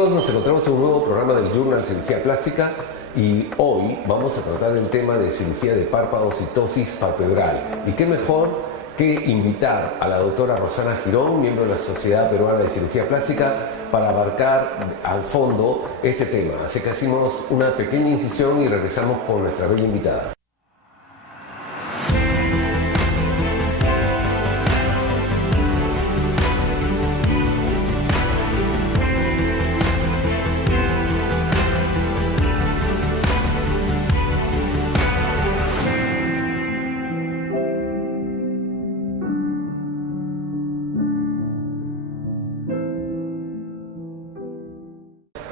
Amigos, nos encontramos en un nuevo programa del Journal Cirugía Plástica y hoy vamos a tratar el tema de cirugía de párpados y ptosis palpebral. Y qué mejor que invitar a la doctora Rosana Girón, miembro de la Sociedad Peruana de Cirugía Plástica, para abarcar al fondo este tema. Así que hacemos una pequeña incisión y regresamos con nuestra bella invitada.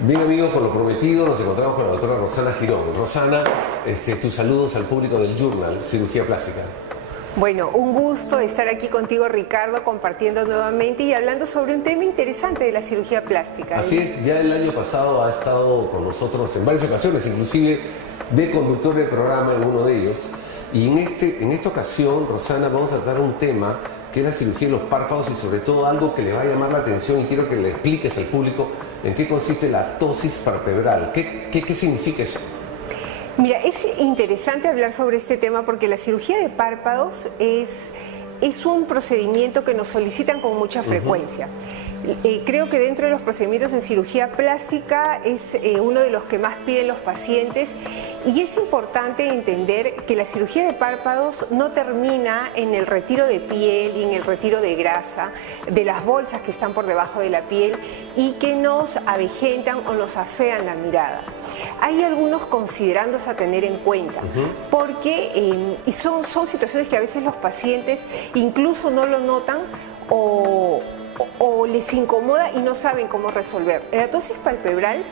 Bien amigos, por lo prometido nos encontramos con la doctora Rosana Girón. Rosana, tus saludos al público del Journal Cirugía Plástica. Bueno, un gusto estar aquí contigo, Ricardo, compartiendo nuevamente y hablando sobre un tema interesante de la cirugía plástica. Así es, ya el año pasado ha estado con nosotros en varias ocasiones, inclusive de conductor del programa en uno de ellos. Y en esta ocasión, Rosana, vamos a tratar un tema que es la cirugía de los párpados y sobre todo algo que le va a llamar la atención y quiero que le expliques al público en qué consiste la ptosis palpebral. ¿Qué significa eso? Mira, es interesante hablar sobre este tema porque la cirugía de párpados es un procedimiento que nos solicitan con mucha frecuencia. Creo que dentro de los procedimientos en cirugía plástica es uno de los que más piden los pacientes y es importante entender que la cirugía de párpados no termina en el retiro de piel y en el retiro de grasa de las bolsas que están por debajo de la piel y que nos avejentan o nos afean la mirada. Hay algunos considerandos a tener en cuenta porque son situaciones que a veces los pacientes incluso no lo notan o les incomoda y no saben cómo resolver. La ptosis palpebral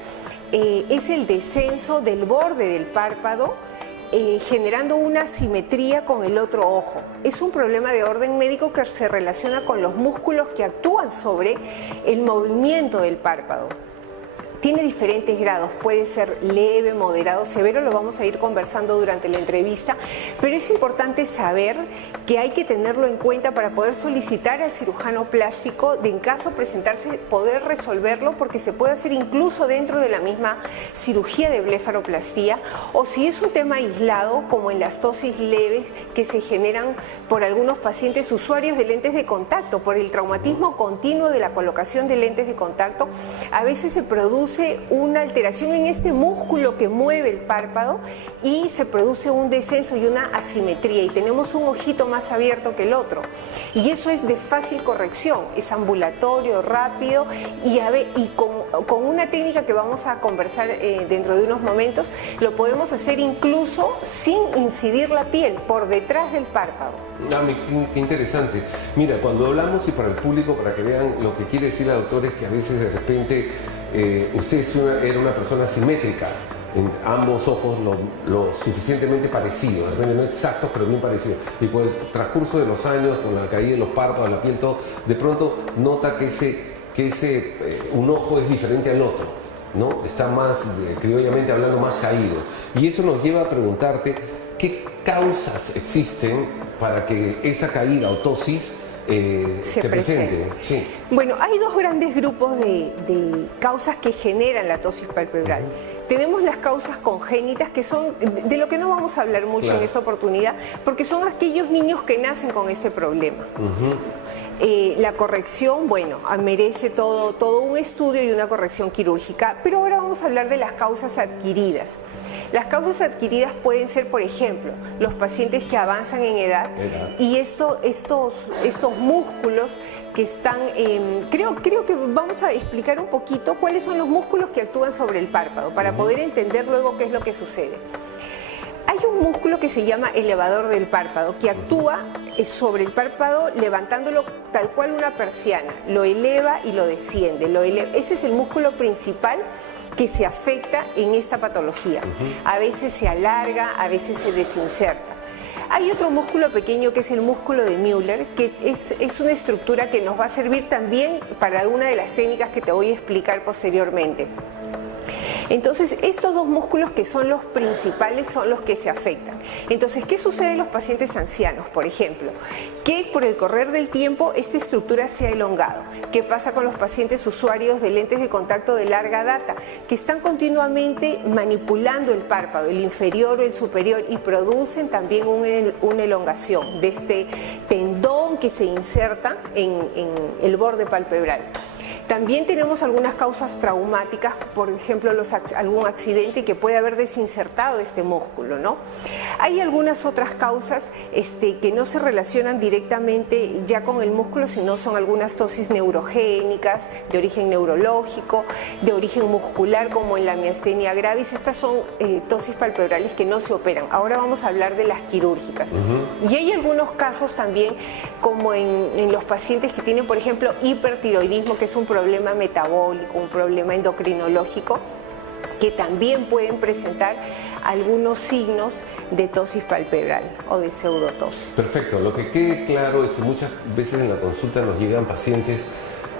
es el descenso del borde del párpado generando una asimetría con el otro ojo. Es un problema de orden médico que se relaciona con los músculos que actúan sobre el movimiento del párpado. Tiene diferentes grados, puede ser leve, moderado, severo, lo vamos a ir conversando durante la entrevista, pero es importante saber que hay que tenerlo en cuenta para poder solicitar al cirujano plástico de en caso presentarse poder resolverlo porque se puede hacer incluso dentro de la misma cirugía de blefaroplastía o si es un tema aislado como en las ptosis leves que se generan por algunos pacientes usuarios de lentes de contacto, por el traumatismo continuo de la colocación de lentes de contacto, a veces se produce una alteración en este músculo que mueve el párpado y se produce un descenso y una asimetría y tenemos un ojito más abierto que el otro y eso es de fácil corrección, es ambulatorio, rápido y con una técnica que vamos a conversar dentro de unos momentos lo podemos hacer incluso sin incidir la piel, por detrás del párpado. Qué interesante. Mira, cuando hablamos y para el público, para que vean lo que quiere decir la doctora es que a veces de repente usted era una persona simétrica, en ambos ojos lo suficientemente parecido, de repente no exactos pero bien parecidos. Y con el transcurso de los años, con la caída de los párpados, la piel, todo, de pronto nota que un ojo es diferente al otro, ¿no? Está más, criollamente hablando, más caído. Y eso nos lleva a preguntarte qué causas existen para que esa caída o ptosis se presente. Sí. Bueno, hay dos grandes grupos de causas que generan la ptosis palpebral. Tenemos las causas congénitas, que son de lo que no vamos a hablar mucho en esta oportunidad, porque son aquellos niños que nacen con este problema. La corrección, bueno, merece todo un estudio y una corrección quirúrgica, pero ahora vamos a hablar de las causas adquiridas. Las causas adquiridas pueden ser, por ejemplo, los pacientes que avanzan en edad y estos músculos que están, creo que vamos a explicar un poquito cuáles son los músculos que actúan sobre el párpado para poder entender luego qué es lo que sucede. Hay un músculo que se llama elevador del párpado que actúa sobre el párpado levantándolo tal cual una persiana, lo eleva y lo desciende, ese es el músculo principal que se afecta en esta patología. A veces se alarga, a veces se desinserta. Hay otro músculo pequeño que es el músculo de Müller, que es una estructura que nos va a servir también para alguna de las técnicas que te voy a explicar posteriormente. Entonces, estos dos músculos que son los principales son los que se afectan. Entonces, ¿qué sucede en los pacientes ancianos, por ejemplo? Que por el correr del tiempo esta estructura se ha elongado. ¿Qué pasa con los pacientes usuarios de lentes de contacto de larga data? Que están continuamente manipulando el párpado, el inferior o el superior, y producen también una elongación de este tendón que se inserta en el borde palpebral. También tenemos algunas causas traumáticas, por ejemplo, algún accidente que puede haber desinsertado este músculo, ¿no? Hay algunas otras causas que no se relacionan directamente ya con el músculo, sino son algunas tosis neurogénicas, de origen neurológico, de origen muscular, como en la miastenia gravis. Estas son tosis palpebrales que no se operan. Ahora vamos a hablar de las quirúrgicas. Y hay algunos casos también, como en los pacientes que tienen, por ejemplo, hipertiroidismo, que es un problema metabólico, un problema endocrinológico, que también pueden presentar algunos signos de tosis palpebral o de pseudotosis. Perfecto, lo que quede claro es que muchas veces en la consulta nos llegan pacientes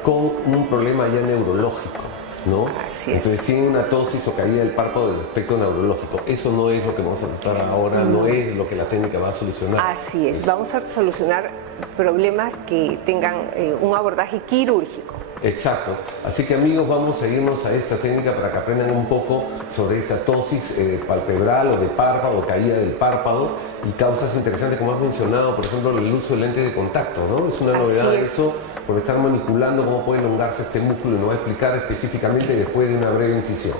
con un problema ya neurológico, ¿no? Así es. Entonces tienen una tosis o caída del párpado del aspecto neurológico. Eso no es lo que vamos a tratar ahora, no es lo que la técnica va a solucionar. Así es, vamos a solucionar problemas que tengan un abordaje quirúrgico. Exacto. Así que, amigos, vamos a irnos a esta técnica para que aprendan un poco sobre esta tosis palpebral o de párpado, o caída del párpado, y causas interesantes como has mencionado, por ejemplo, el uso de lentes de contacto, ¿no? Es una novedad eso, por estar manipulando cómo puede elongarse este músculo, y nos va a explicar específicamente después de una breve incisión.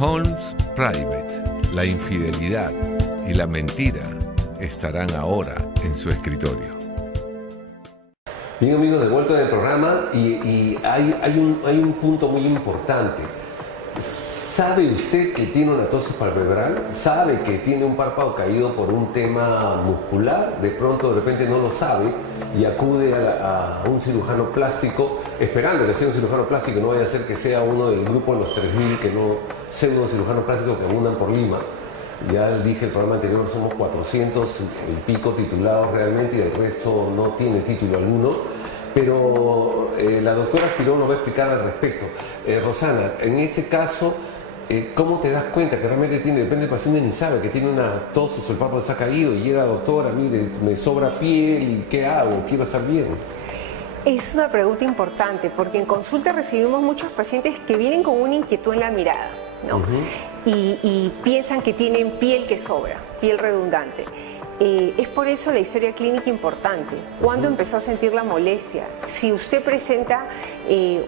Holmes Private, la infidelidad y la mentira estarán ahora en su escritorio. Bien, amigos, de vuelta en el programa, y hay un punto muy importante. ¿Sabe usted que tiene una tosis palpebral? ¿Sabe que tiene un párpado caído por un tema muscular? De repente no lo sabe y acude a un cirujano plástico, esperando que sea un cirujano plástico, no vaya a ser que sea uno del grupo de los 3.000, que no, pseudo cirujanos plásticos que abundan por Lima. Ya dije el programa anterior, somos 400 y pico titulados realmente, y el resto no tiene título alguno. Pero la doctora Girón nos va a explicar al respecto. Rosana, en ese caso, ¿cómo te das cuenta que realmente tiene? Depende del paciente, ni sabe que tiene una tosis o el párpado se ha caído y llega, doctora, mire, me sobra piel y ¿qué hago? Quiero estar bien. Es una pregunta importante, porque en consulta recibimos muchos pacientes que vienen con una inquietud en la mirada, ¿no? Y piensan que tienen piel que sobra, piel redundante. Es por eso la historia clínica importante. ¿Cuándo empezó a sentir la molestia? Si usted presenta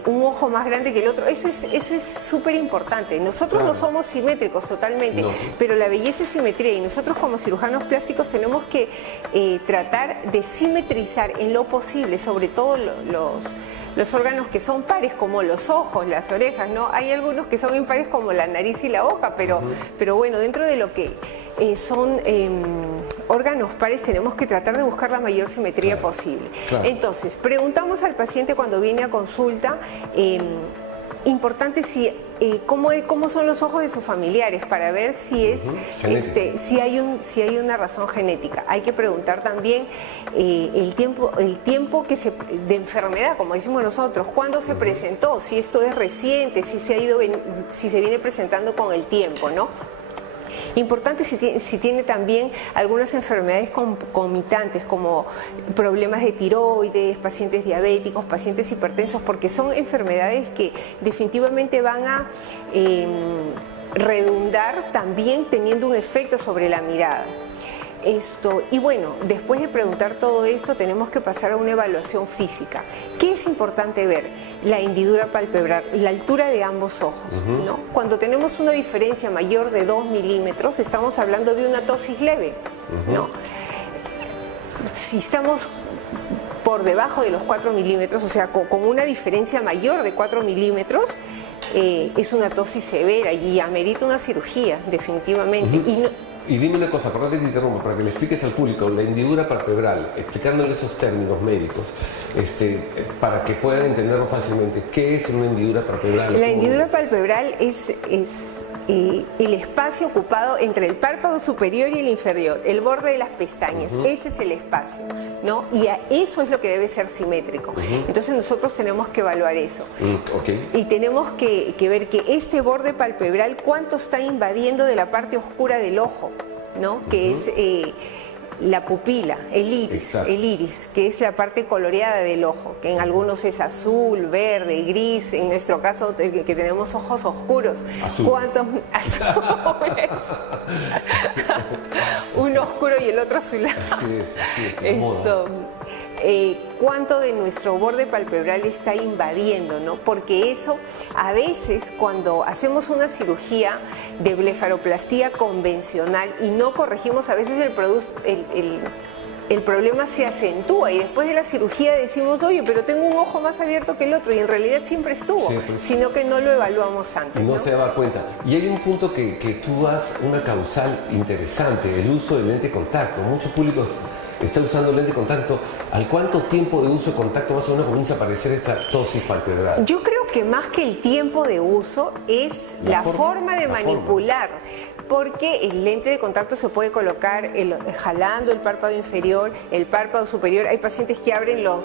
un ojo más grande que el otro, eso es súper importante. Nosotros no somos simétricos totalmente, pero la belleza es simetría, y nosotros como cirujanos plásticos tenemos que tratar de simetrizar en lo posible, sobre todo los órganos que son pares, como los ojos, las orejas, ¿no? Hay algunos que son impares, como la nariz y la boca, pero bueno, dentro de lo que son órganos pares, tenemos que tratar de buscar la mayor simetría posible. Entonces, preguntamos al paciente cuando viene a consulta, importante cómo son los ojos de sus familiares, para ver si si hay una razón genética. Hay que preguntar también el tiempo de enfermedad, como decimos nosotros, cuándo se presentó, si esto es reciente, si se viene presentando con el tiempo, ¿no? Importante si tiene también algunas enfermedades concomitantes, como problemas de tiroides, pacientes diabéticos, pacientes hipertensos, porque son enfermedades que definitivamente van a redundar también teniendo un efecto sobre la mirada. Y bueno, después de preguntar todo esto, tenemos que pasar a una evaluación física. ¿Qué es importante ver? La hendidura palpebral, la altura de ambos ojos, ¿no? Cuando tenemos una diferencia mayor de 2 milímetros, estamos hablando de una tosis leve, ¿no? Si estamos por debajo de los 4 milímetros, o sea, con una diferencia mayor de 4 milímetros, es una tosis severa y amerita una cirugía, definitivamente. Y dime una cosa, perdón que te interrumpa, para que le expliques al público la hendidura palpebral, explicándole esos términos médicos, para que puedan entenderlo fácilmente. ¿Qué es una hendidura palpebral? La hendidura palpebral es el espacio ocupado entre el párpado superior y el inferior, el borde de las pestañas, ese es el espacio, ¿no? Y eso es lo que debe ser simétrico. Entonces nosotros tenemos que evaluar eso. Y tenemos que ver que este borde palpebral, cuánto está invadiendo de la parte oscura del ojo, ¿no? Que es la pupila, el iris, que es la parte coloreada del ojo, que en algunos es azul, verde, gris, en nuestro caso que tenemos ojos oscuros. ¿Cuántos azules? Uno oscuro y el otro azulado. Así es, cuánto de nuestro borde palpebral está invadiendo, ¿no? Porque eso, a veces, cuando hacemos una cirugía de blefaroplastía convencional y no corregimos, a veces el problema se acentúa y después de la cirugía decimos, oye, pero tengo un ojo más abierto que el otro, y en realidad siempre estuvo, sino que no lo evaluamos antes. Y no se daba cuenta. Y hay un punto que tú das una causal interesante, el uso del lente de contacto. Muchos públicos están usando lente de contacto. ¿Al cuánto tiempo de uso de contacto más o menos comienza a aparecer esta ptosis palpebral? Yo creo que más que el tiempo de uso es la forma de manipular. Porque el lente de contacto se puede colocar jalando el párpado inferior, el párpado superior. Hay pacientes que abren los...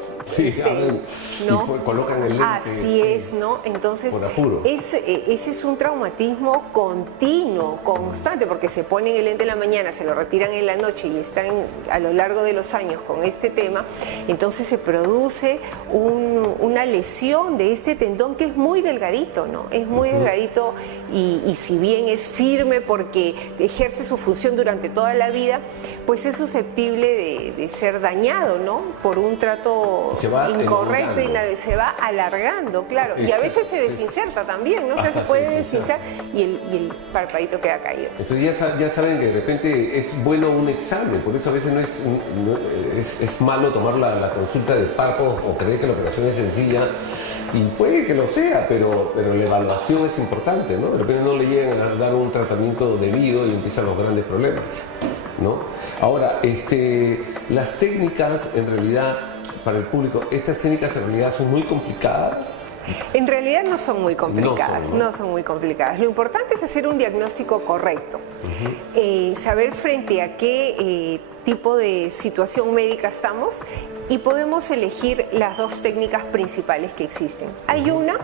¿no? Y colocan el lente. Así es, ¿no? Entonces, por apuro. Ese es un traumatismo continuo, constante, porque se ponen el lente en la mañana, se lo retiran en la noche y están a lo largo de los años con este tema. Entonces se produce una lesión de este tendón que es muy delgadito, ¿no? Es muy delgadito y si bien es firme porque ejerce su función durante toda la vida, pues es susceptible de ser dañado, ¿no? Por un trato incorrecto y se va alargando, claro. Y a veces se desinserta también, ¿no? O sea, se puede desinsertar y el parpadito queda caído. Entonces ya saben que de repente es bueno un examen, por eso a veces es malo tomar la consulta de párpado o creer que la operación es sencilla. Y puede que lo sea, pero la evaluación es importante, ¿no? De repente no le llegan a dar un tratamiento debido y empiezan los grandes problemas, ¿no? Ahora, las técnicas en realidad, para el público, estas técnicas en realidad son muy complicadas. En realidad no son muy complicadas, no son muy complicadas. Lo importante es hacer un diagnóstico correcto, saber frente a qué tipo de situación médica estamos y podemos elegir las dos técnicas principales que existen. Hay una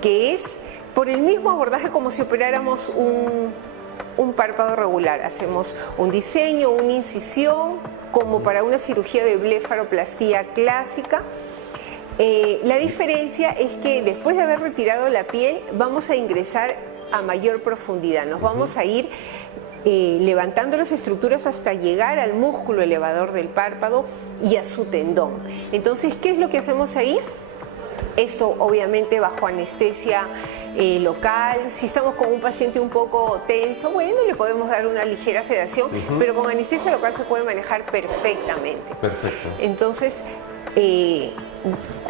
que es por el mismo abordaje como si operáramos un párpado regular. Hacemos un diseño, una incisión, como para una cirugía de blefaroplastía clásica. La diferencia es que después de haber retirado la piel vamos a ingresar a mayor profundidad, nos vamos a ir levantando las estructuras hasta llegar al músculo elevador del párpado y a su tendón. Entonces, ¿qué es lo que hacemos ahí? Esto obviamente bajo anestesia local. Si estamos con un paciente un poco tenso, bueno, le podemos dar una ligera sedación, pero con anestesia local se puede manejar perfectamente. Perfecto. Entonces,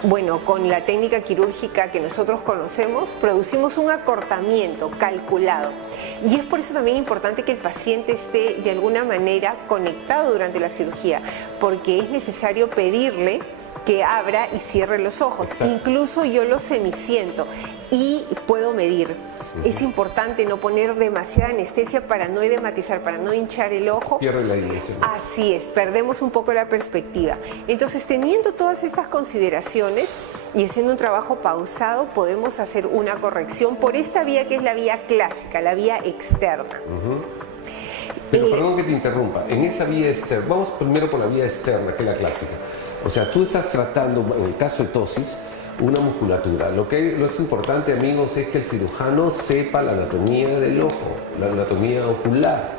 bueno, con la técnica quirúrgica que nosotros conocemos, producimos un acortamiento calculado. Y es por eso también importante que el paciente esté de alguna manera conectado durante la cirugía, porque es necesario pedirle que abra y cierre los ojos. Exacto. Incluso yo lo semisiento y puedo medir. Es importante no poner demasiada anestesia para no edematizar, para no hinchar el ojo. Pierde la dimensión. Así es, perdemos un poco la perspectiva. Entonces, teniendo todas estas consideraciones y haciendo un trabajo pausado, podemos hacer una corrección por esta vía que es la vía clásica, la vía externa. Pero perdón que te interrumpa, en esa vía externa, vamos primero por la vía externa, que es la clásica. O sea, tú estás tratando, en el caso de ptosis, una musculatura. Lo es importante, amigos, es que el cirujano sepa la anatomía del ojo, la anatomía ocular.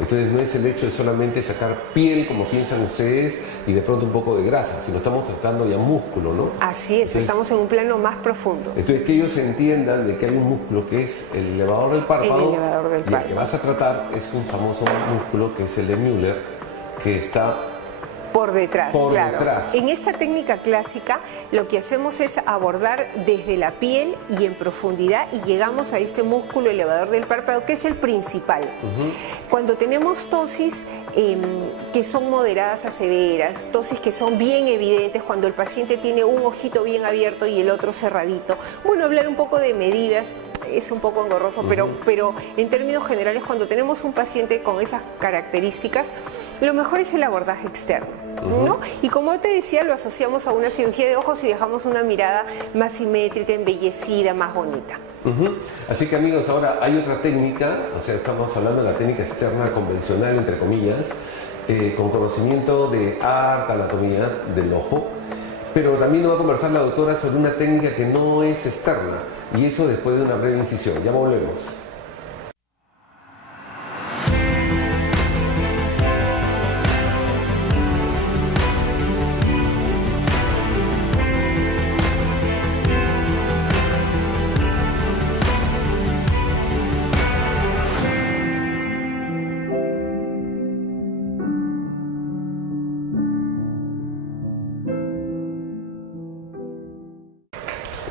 Entonces no es el hecho de solamente sacar piel, como piensan ustedes, y de pronto un poco de grasa, sino estamos tratando ya músculo, ¿no? Así es, entonces, estamos en un plano más profundo. Entonces que ellos entiendan de que hay un músculo que es el elevador del párpado, y el que vas a tratar es un famoso músculo que es el de Müller, que está por detrás, claro. En esta técnica clásica lo que hacemos es abordar desde la piel y en profundidad y llegamos a este músculo elevador del párpado que es el principal. Cuando tenemos ptosis que son moderadas a severas, ptosis que son bien evidentes, cuando el paciente tiene un ojito bien abierto y el otro cerradito, bueno, hablar un poco de medidas es un poco engorroso, pero en términos generales, cuando tenemos un paciente con esas características, lo mejor es el abordaje externo, ¿no? Y como te decía, lo asociamos a una cirugía de ojos y dejamos una mirada más simétrica, embellecida, más bonita. Así que amigos, ahora hay otra técnica, o sea, estamos hablando de la técnica externa convencional, entre comillas, con conocimiento de harta anatomía del ojo, pero también nos va a conversar la doctora sobre una técnica que no es externa, y eso después de una breve incisión. Ya volvemos.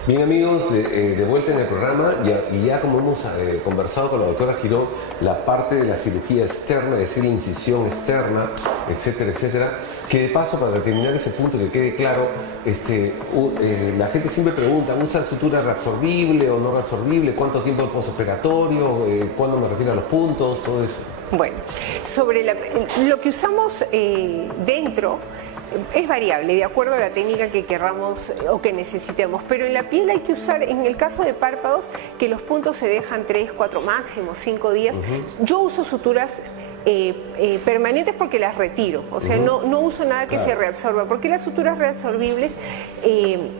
Bien amigos, de vuelta en el programa y ya como hemos conversado con la doctora Girón, la parte de la cirugía externa, es decir, la incisión externa, etcétera, etcétera, que de paso, para terminar ese punto que quede claro, la gente siempre pregunta, ¿usa sutura reabsorbible o no reabsorbible? ¿Cuánto tiempo de postoperatorio? ¿Cuándo me refiero a los puntos? Todo eso. Bueno, sobre lo que usamos dentro, es variable, de acuerdo a la técnica que querramos o que necesitemos, pero en la piel hay que usar, en el caso de párpados, que los puntos se dejan 3, 4, máximo 5 días. Yo uso suturas permanentes porque las retiro, o sea, no uso nada que se reabsorba, porque las suturas reabsorbibles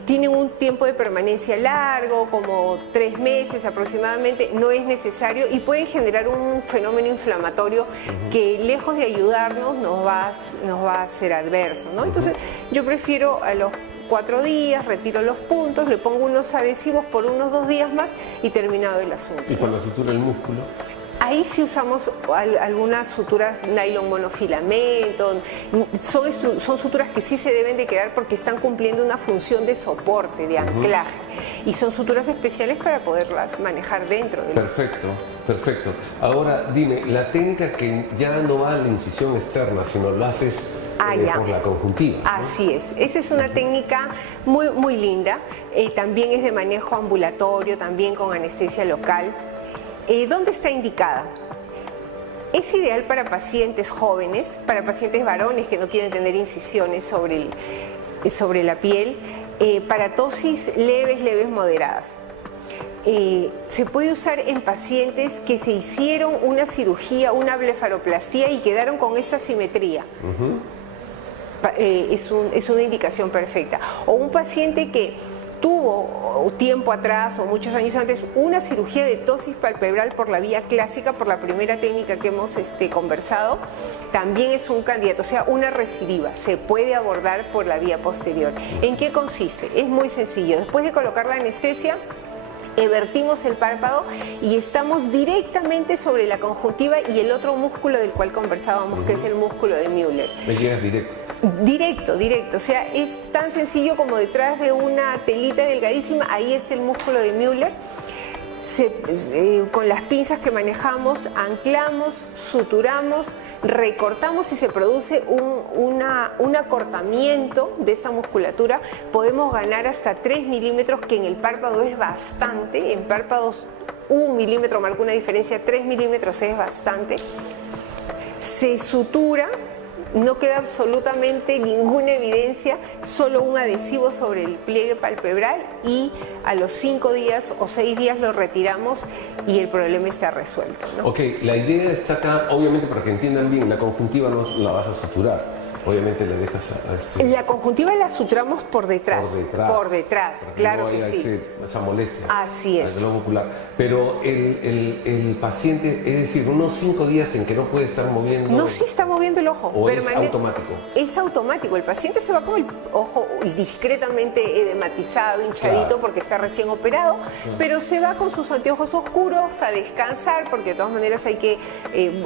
tienen un tiempo de permanencia largo, como 3 meses aproximadamente, no es necesario y pueden generar un fenómeno inflamatorio que, lejos de ayudarnos, nos va a ser adverso, ¿no? Entonces yo prefiero a los 4 días, retiro los puntos, le pongo unos adhesivos por unos 2 días más y terminado el asunto. ¿Y cuando sutura el músculo? Ahí sí usamos algunas suturas nylon monofilamento, son suturas que sí se deben de quedar porque están cumpliendo una función de soporte, de anclaje, y son suturas especiales para poderlas manejar dentro del... Perfecto, perfecto. Ahora dime, la técnica que ya no va a la incisión externa, sino lo haces por la conjuntiva, ¿no? Así es, esa es una técnica muy, muy linda, también es de manejo ambulatorio, también con anestesia local. ¿Dónde está indicada? Es ideal para pacientes jóvenes, para pacientes varones que no quieren tener incisiones sobre la piel, para tosis leves, moderadas. Se puede usar en pacientes que se hicieron una cirugía, una blefaroplastía y quedaron con esta simetría. Es una indicación perfecta. O un paciente que tuvo tiempo atrás o muchos años antes una cirugía de ptosis palpebral por la vía clásica, por la primera técnica que hemos conversado, también es un candidato, o sea, una recidiva, se puede abordar por la vía posterior. ¿En qué consiste? Es muy sencillo. Después de colocar la anestesia, vertimos el párpado y estamos directamente sobre la conjuntiva y el otro músculo del cual conversábamos, que es el músculo de Müller. Me llegas directo. Directo, o sea, es tan sencillo como detrás de una telita delgadísima, ahí está el músculo de Müller. Con las pinzas que manejamos, anclamos, suturamos, recortamos y se produce un acortamiento de esa musculatura. Podemos ganar hasta 3 milímetros, que en el párpado es bastante. En párpados 1 milímetro marca una diferencia, 3 milímetros es bastante. Se sutura. No queda absolutamente ninguna evidencia, solo un adhesivo sobre el pliegue palpebral y a los 5 días o 6 días lo retiramos y el problema está resuelto, ¿no? Ok, la idea está acá, obviamente para que entiendan bien, la conjuntiva no la vas a suturar. Obviamente le dejas a La conjuntiva la suturamos por detrás. Por detrás, claro no que sí. Esa molestia. Así es. Al globo ocular. Pero el paciente, es decir, unos 5 días en que no puede estar moviendo. No, sí está moviendo el ojo. ¿O es automático? Es automático. El paciente se va con el ojo discretamente edematizado, hinchadito, porque está recién operado, pero se va con sus anteojos oscuros a descansar, porque de todas maneras hay que,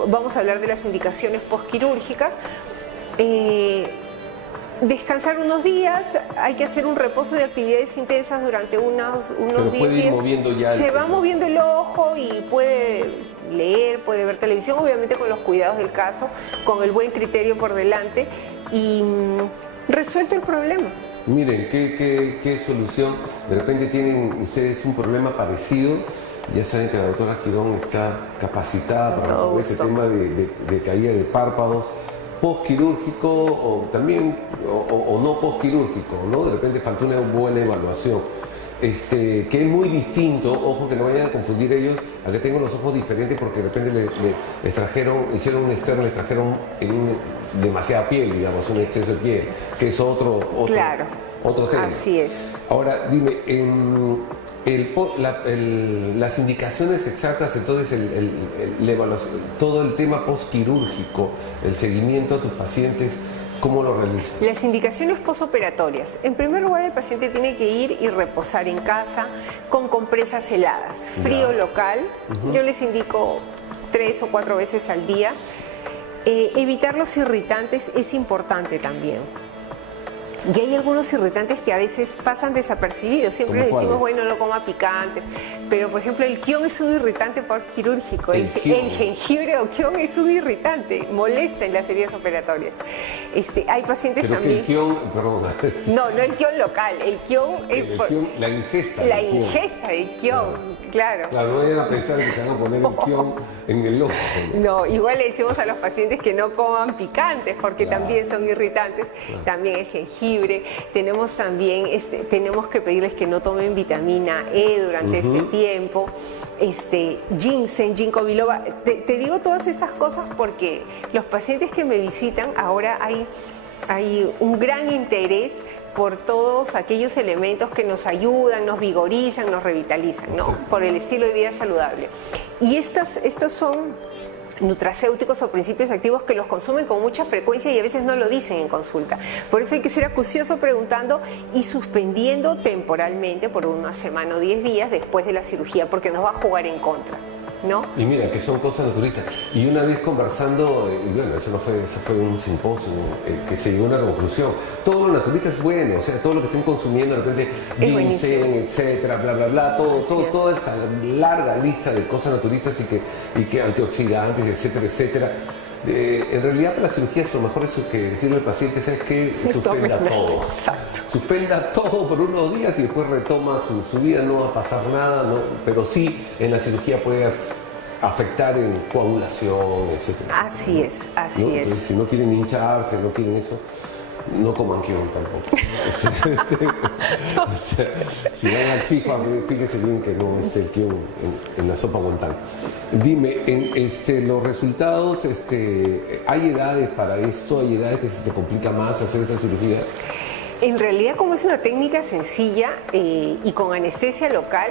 vamos a hablar de las indicaciones postquirúrgicas. Descansar unos días, hay que hacer un reposo de actividades intensas durante unos 10 días. Moviendo ya se va moviendo el ojo y puede leer, puede ver televisión, obviamente con los cuidados del caso, con el buen criterio por delante y resuelto el problema. Miren, qué solución. De repente tienen ustedes un problema parecido Ya saben que la doctora Girón está capacitada para resolver este tema de caída de párpados postquirúrgico o también o no postquirúrgico, ¿no? De repente faltó una buena evaluación. Que es muy distinto, ojo que no vayan a confundir ellos, a que tengo los ojos diferentes porque de repente les trajeron, hicieron un externo, les trajeron demasiada piel, digamos, un exceso de piel, que es otro claro, otro tema. Así es. Ahora, dime, las indicaciones exactas, entonces la evaluación, todo el tema postquirúrgico, el seguimiento a tus pacientes, ¿cómo lo realizas? Las indicaciones posoperatorias. En primer lugar, el paciente tiene que ir y reposar en casa con compresas heladas, frío local. Yo les indico 3 o 4 veces al día. Evitar los irritantes es importante también. Y hay algunos irritantes que a veces pasan desapercibidos. Siempre les decimos, bueno, no coma picantes. Pero, por ejemplo, el kion es un irritante postquirúrgico. El jengibre o kion es un irritante. Molesta en las heridas operatorias. Hay pacientes pero también... el kion, perdón. No el kion local. El kion es... la ingesta. La ingesta del kion, claro. Claro, no vayan a pensar que se van a poner el kion en el ojo. No, igual le decimos a los pacientes que no coman picantes porque también son irritantes. También el jengibre. Tenemos también, tenemos que pedirles que no tomen vitamina E durante este tiempo, ginseng, ginkgo biloba. Te digo todas estas cosas porque los pacientes que me visitan, ahora hay un gran interés por todos aquellos elementos que nos ayudan, nos vigorizan, nos revitalizan, ¿no? Por el estilo de vida saludable. Y estos son nutracéuticos o principios activos que los consumen con mucha frecuencia y a veces no lo dicen en consulta. Por eso hay que ser acucioso preguntando y suspendiendo temporalmente por una semana o 10 días después de la cirugía, porque nos va a jugar en contra, ¿no? Y mira, que son cosas naturistas. Y una vez conversando, y bueno, eso fue un simposio que se llegó a una conclusión. Todo lo naturista es bueno, o sea, todo lo que estén consumiendo, de repente, ginseng, etcétera, bla, bla, bla, toda esa larga lista de cosas naturistas y que antioxidantes, etcétera, etcétera. En realidad, para las cirugías, lo mejor es que decirle al paciente, ¿sabes qué? Suspenda todo. Exacto. Suspenda todo por unos días y después retoma su vida, no va a pasar nada, ¿no? Pero sí, en la cirugía puede afectar en coagulación, etcétera. Así es, así es. Entonces, si no quieren hincharse, no quieren eso, no coman kion tampoco. O sea, si van al chifa, fíjense bien que no esté el kion en la sopa guantán. Dime, los resultados, ¿hay edades para esto? ¿Hay edades que se te complica más hacer esta cirugía? En realidad, como es una técnica sencilla y con anestesia local,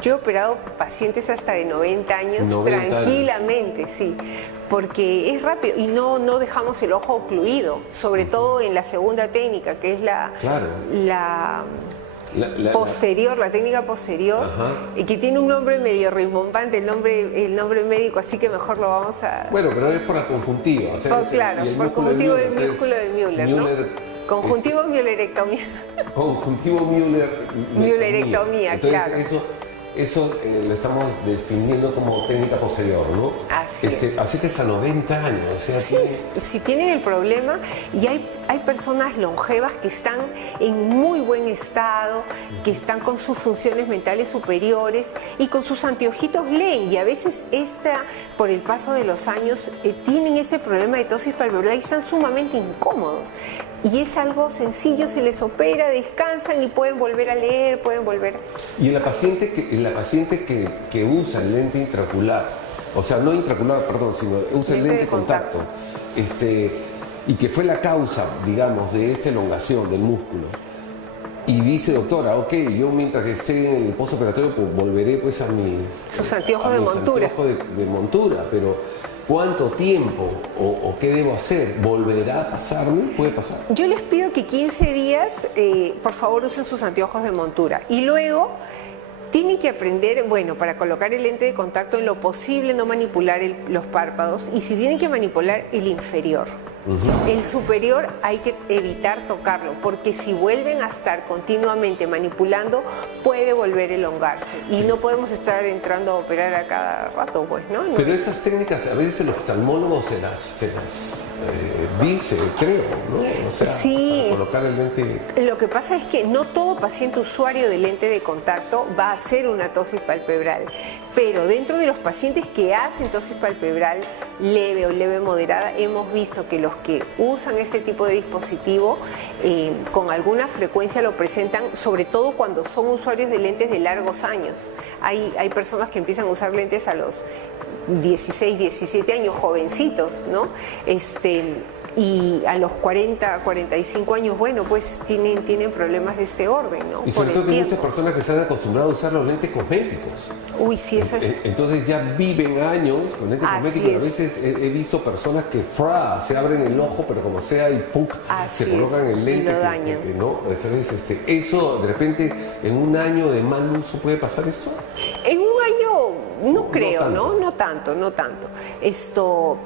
yo he operado pacientes hasta de 90 años tranquilamente, sí, porque es rápido y no dejamos el ojo ocluido, sobre todo en la segunda técnica, que es la posterior, la técnica posterior, que tiene un nombre medio rimbombante, el nombre médico, así que mejor lo vamos a... Bueno, pero es por la conjuntiva. O sea, claro, por conjuntivo del músculo de Müller, ¿no? Conjuntivo Müllerectomía. Conjuntivo Müllerectomía, claro. Entonces eso lo estamos definiendo como técnica posterior, ¿no? Así es. Así que es a 90 años. O sea, sí, si tienen el problema, y hay personas longevas que están en muy buen estado, que están con sus funciones mentales superiores y con sus anteojitos leen, y a veces por el paso de los años tienen este problema de tosis palpebral y están sumamente incómodos. Y es algo sencillo, se les opera, descansan y pueden volver a leer, pueden volver... Y en la paciente que usa el lente intraocular, o sea, no intraocular, perdón, sino usa el lente de contacto, y que fue la causa, digamos, de esta elongación del músculo, y dice, doctora, ok, yo mientras que esté en el postoperatorio, pues volveré pues a sus anteojos de montura. Anteojos de montura, pero... ¿Cuánto tiempo o qué debo hacer? ¿Volverá a pasarme? ¿Puede pasar? Yo les pido que 15 días, por favor, usen sus anteojos de montura. Y luego tienen que aprender, bueno, para colocar el lente de contacto, en lo posible no manipular los párpados. Y si tienen que manipular, el inferior. El superior hay que evitar tocarlo, porque si vuelven a estar continuamente manipulando, puede volver a elongarse. Y no podemos estar entrando a operar a cada rato, pues, ¿no? Pero esas técnicas a veces el oftalmólogo se las dice, creo, ¿no? O sea, sí, para colocar el lente. Lo que pasa es que no todo paciente usuario de lente de contacto va a hacer una tosis palpebral, pero dentro de los pacientes que hacen tosis palpebral leve o leve moderada, hemos visto que los que usan este tipo de dispositivo con alguna frecuencia lo presentan, sobre todo cuando son usuarios de lentes de largos años. Hay personas que empiezan a usar lentes a los 16, 17 años, jovencitos, ¿no? Y a los 40, 45 años, bueno, pues tienen problemas de este orden, ¿no? Y sobre todo que hay muchas personas que se han acostumbrado a usar los lentes cosméticos. Uy, sí, eso es... Entonces ya viven años con lentes cosméticos. A veces he visto personas que se abren el ojo, pero como sea, y ¡pum! Se colocan el lente. Y lo dañan. ¿No? Entonces, eso, de repente, en un año de mal uso, ¿puede pasar esto? En un año, no creo, no tanto. No tanto.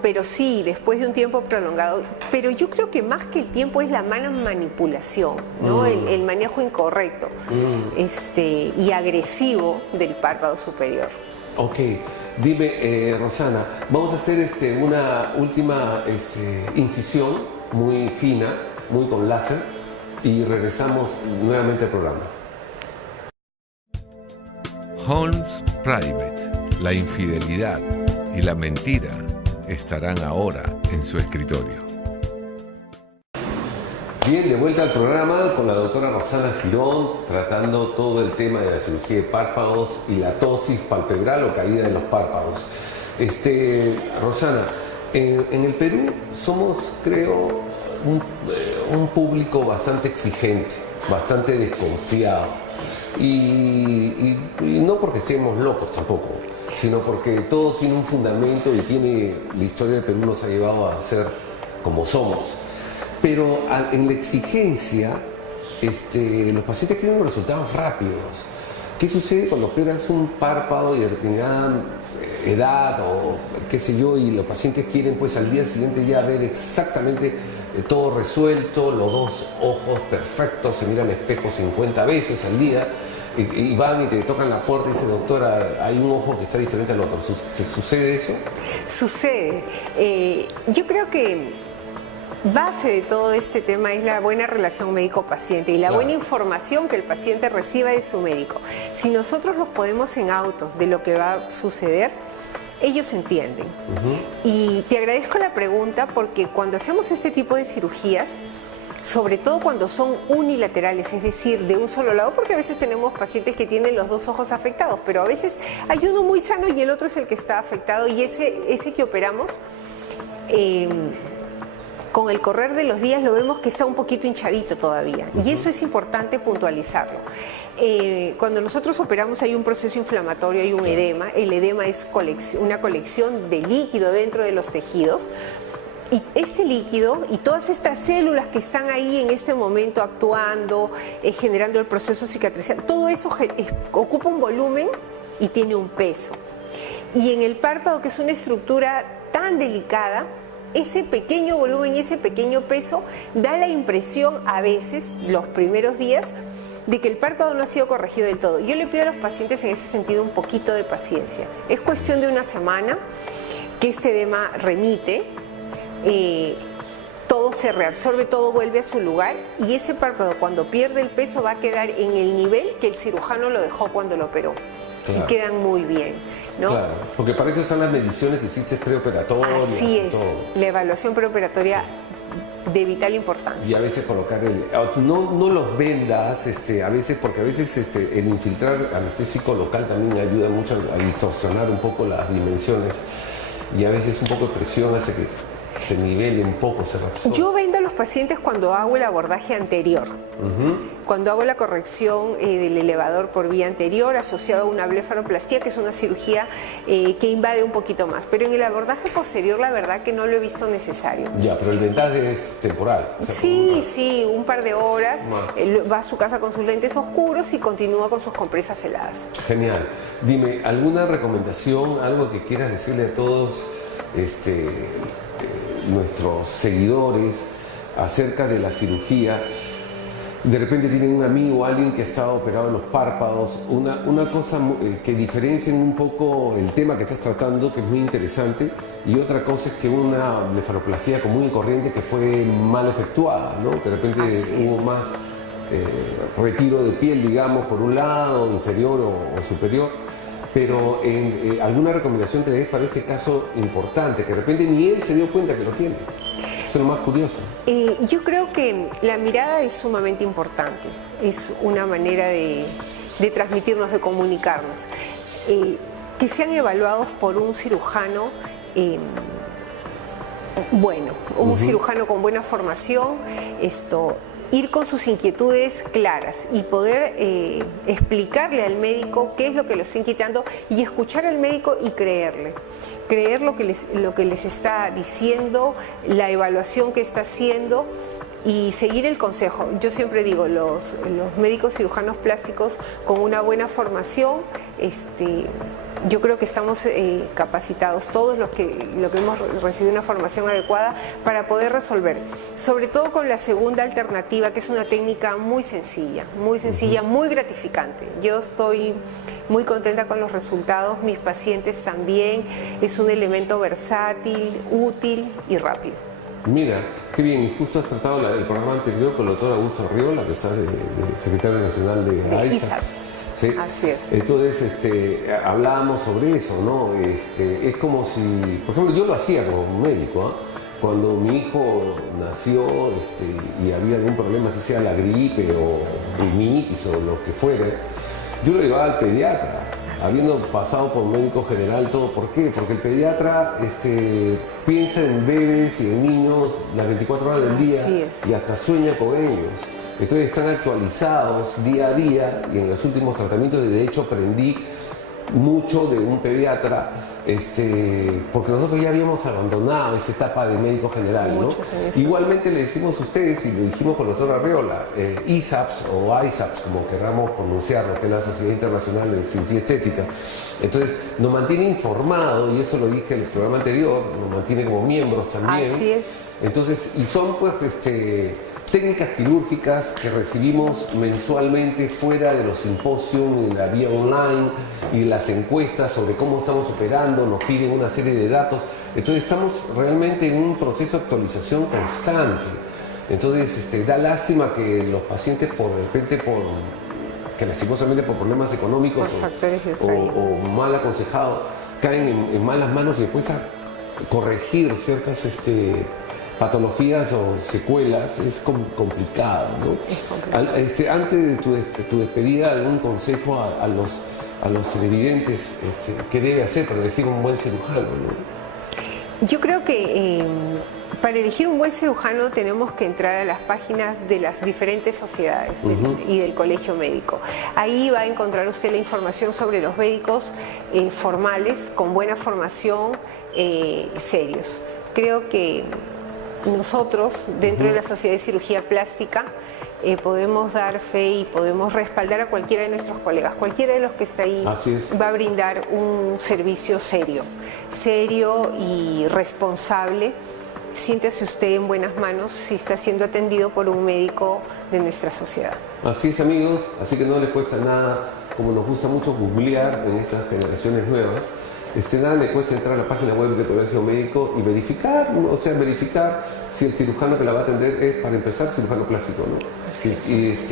Pero sí, después de un tiempo prolongado. Pero yo creo que más que el tiempo es la mala manipulación, ¿no? El manejo incorrecto y agresivo del párpado superior. Ok, dime, Rosana, vamos a hacer una última incisión muy fina, muy con láser, y regresamos nuevamente al programa. Holmes Private, la infidelidad y la mentira estarán ahora en su escritorio. Bien, de vuelta al programa con la doctora Rosana Girón, tratando todo el tema de la cirugía de párpados y la tosis palpebral o caída de los párpados. Rosana, en el Perú somos, creo, un público bastante exigente, bastante desconfiado. Y no porque estemos locos tampoco, sino porque todo tiene un fundamento y la historia del Perú nos ha llevado a ser como somos. Pero en la exigencia, los pacientes quieren resultados rápidos. ¿Qué sucede cuando operas un párpado y de determinada edad o qué sé yo, y los pacientes quieren pues al día siguiente ya ver exactamente todo resuelto, los dos ojos perfectos, se miran espejos 50 veces al día y van y te tocan la puerta y dicen, doctora, hay un ojo que está diferente al otro? ¿Sucede eso? Sucede. Yo creo que base de todo este tema es la buena relación médico-paciente y la buena información que el paciente reciba de su médico. Si nosotros los ponemos en autos de lo que va a suceder, ellos entienden. Y te agradezco la pregunta porque cuando hacemos este tipo de cirugías, sobre todo cuando son unilaterales, es decir, de un solo lado, porque a veces tenemos pacientes que tienen los dos ojos afectados, pero a veces hay uno muy sano y el otro es el que está afectado, y ese que operamos, con el correr de los días lo vemos que está un poquito hinchadito todavía, y eso es importante puntualizarlo. Cuando nosotros operamos hay un proceso inflamatorio, hay un edema. El edema es una colección de líquido dentro de los tejidos, y este líquido y todas estas células que están ahí en este momento actuando, generando el proceso cicatricial, todo eso ocupa un volumen y tiene un peso. Y en el párpado, que es una estructura tan delicada, ese pequeño volumen y ese pequeño peso da la impresión a veces, los primeros días, de que el párpado no ha sido corregido del todo. Yo le pido a los pacientes en ese sentido un poquito de paciencia. Es cuestión de una semana que este edema remite, todo se reabsorbe, todo vuelve a su lugar, y ese párpado, cuando pierde el peso, va a quedar en el nivel que el cirujano lo dejó cuando lo operó. Y quedan muy bien, ¿no? Claro, porque para eso son las mediciones que hiciste preoperatorias. Así es, la evaluación preoperatoria de vital importancia. Y a veces colocar no los vendas, a veces, porque a veces el infiltrar anestésico local también ayuda mucho a distorsionar un poco las dimensiones, y a veces un poco de presión hace que se nivele un poco, se reabsorbe. Yo vendo a los pacientes cuando hago el abordaje anterior, cuando hago la corrección del elevador por vía anterior asociado a una blefaroplastía, que es una cirugía que invade un poquito más, pero en el abordaje posterior la verdad que no lo he visto necesario. Ya, pero el vendaje es temporal. O sea, sí, un par de horas, va a su casa con sus lentes oscuros y continúa con sus compresas heladas. Genial. Dime, ¿alguna recomendación, algo que quieras decirle a todos nuestros seguidores acerca de la cirugía. De repente tienen un amigo o alguien que ha estado operado en los párpados, una cosa que diferencien un poco el tema que estás tratando, que es muy interesante, y otra cosa es que una blefaroplastia común y corriente que fue mal efectuada, ¿no? De repente hubo más retiro de piel, digamos, por un lado, inferior o superior, pero alguna recomendación que le des para este caso importante, que de repente ni él se dio cuenta que lo tiene. Eso es lo más curioso. Yo creo que la mirada es sumamente importante, es una manera de transmitirnos, de comunicarnos. Que sean evaluados por un cirujano bueno, un cirujano con buena formación, ir con sus inquietudes claras y poder explicarle al médico qué es lo que lo está inquietando y escuchar al médico y creerle. Creer lo que les está diciendo, la evaluación que está haciendo y seguir el consejo. Yo siempre digo, los médicos cirujanos plásticos con una buena formación, yo creo que estamos capacitados, todos los que hemos recibido una formación adecuada para poder resolver, sobre todo con la segunda alternativa, que es una técnica muy sencilla, muy gratificante. Yo estoy muy contenta con los resultados, mis pacientes también, es un elemento versátil, útil y rápido. Mira, qué bien, y justo has tratado el programa anterior con el doctor Augusto Arriola, que está de secretario nacional de ISAPS. ¿Sí? Así es. Entonces, hablábamos sobre eso, ¿no? Es como si, por ejemplo, yo lo hacía como médico, ¿eh? Cuando mi hijo nació y había algún problema, si sea la gripe o rinitis o lo que fuera, yo lo llevaba al pediatra. Habiendo pasado por médico general, todo. ¿Por qué? Porque el pediatra piensa en bebés y en niños las 24 horas del día y hasta sueña con ellos. Entonces están actualizados día a día y en los últimos tratamientos, de hecho, aprendí mucho de un pediatra, porque nosotros ya habíamos abandonado esa etapa de médico general, ¿no? Igualmente le decimos a ustedes, y lo dijimos con el doctor Arriola, ISAPS o ISAPS, como queramos pronunciarlo, que es la Sociedad Internacional de Cirugía Estética. Entonces nos mantiene informado, y eso lo dije en el programa anterior, nos mantiene como miembros también. Así es. Entonces, y son pues técnicas quirúrgicas que recibimos mensualmente fuera de los simposios, en la vía online y las encuestas sobre cómo estamos operando, nos piden una serie de datos. Entonces estamos realmente en un proceso de actualización constante. Entonces da lástima que los pacientes que lastimosamente por problemas económicos o mal aconsejados caen en malas manos y después a corregir ciertas patologías o secuelas es complicado, ¿no? Es complicado. Antes de tu despedida, ¿algún consejo a los televidentes qué debe hacer para elegir un buen cirujano, ¿no? Yo creo que para elegir un buen cirujano tenemos que entrar a las páginas de las diferentes sociedades y del colegio médico. Ahí va a encontrar usted la información sobre los médicos formales, con buena formación, serios. Creo que nosotros, dentro de la Sociedad de Cirugía Plástica, podemos dar fe y podemos respaldar a cualquiera de nuestros colegas. Cualquiera de los que está ahí va a brindar un servicio serio y responsable. Siéntese usted en buenas manos si está siendo atendido por un médico de nuestra sociedad. Así es, amigos, así que no les cuesta nada, como nos gusta mucho googlear en estas generaciones nuevas. Nada le cuesta entrar a la página web del Colegio Médico y verificar si el cirujano que la va a atender es, para empezar, cirujano plástico, ¿no? Así es.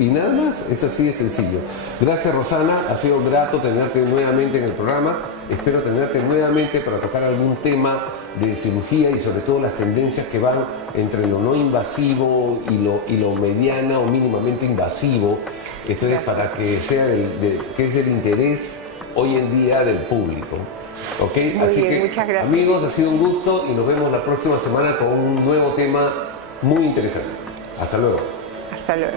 Y nada más, es así de sencillo. Gracias, Rosana, ha sido grato tenerte nuevamente en el programa. Espero tenerte nuevamente para tocar algún tema de cirugía y sobre todo las tendencias que van entre lo no invasivo y lo mediana o mínimamente invasivo. Entonces, para que sea que es el interés hoy en día del público. ¿Ok? Así que, muchas gracias. Amigos, ha sido un gusto y nos vemos la próxima semana con un nuevo tema muy interesante. Hasta luego. Hasta luego.